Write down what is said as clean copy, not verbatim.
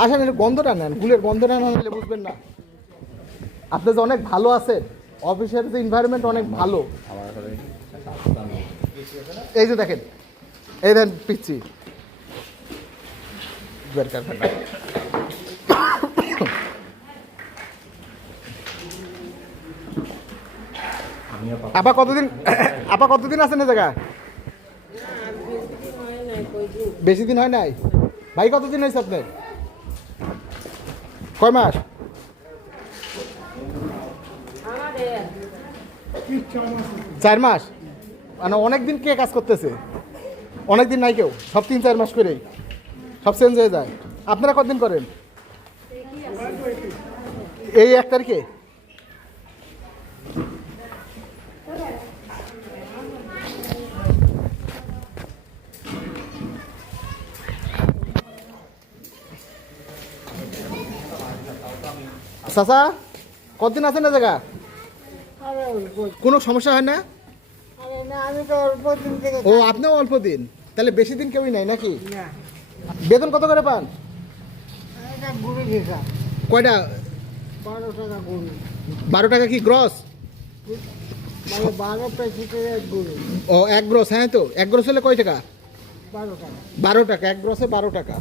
আসেন, একটু গন্ধটা নেন, গুলের গন্ধটা না নিলে বুঝবেন না। আপনি যে অনেক ভালো আছেন, অফিসের যে এনভায়রনমেন্ট অনেক ভালো। এই যে দেখেন, এই দেখেন পিচ্ছি আপা কতদিন আপা কতদিন আছেন এই জায়গায়? বেশি দিন হয় নাই। ভাই কতদিন হয়েছে আপনার? কয় মাস? চার মাস। মানে অনেকদিন কে কাজ করতেছে? অনেকদিন নাই কেউ, সব 3-4 মাস করেই সব চেঞ্জ হয়ে যায়। আপনারা কতদিন করেন? এই 1 তারিখে? চাচা কতদিন আছেন না জায়গা? কোনো সমস্যা হয় না? ও আপনিও অল্প দিন, তাহলে বেশি দিন কেউই নাই নাকি? বেতন কত করে পান? কয়টা? 12 টাকা কি গ্রস? ও 1 গ্রস, হ্যাঁ তো 1 গ্রস হলে কয় টাকা? 12 টাকা। 1 গ্রসে 12 টাকা।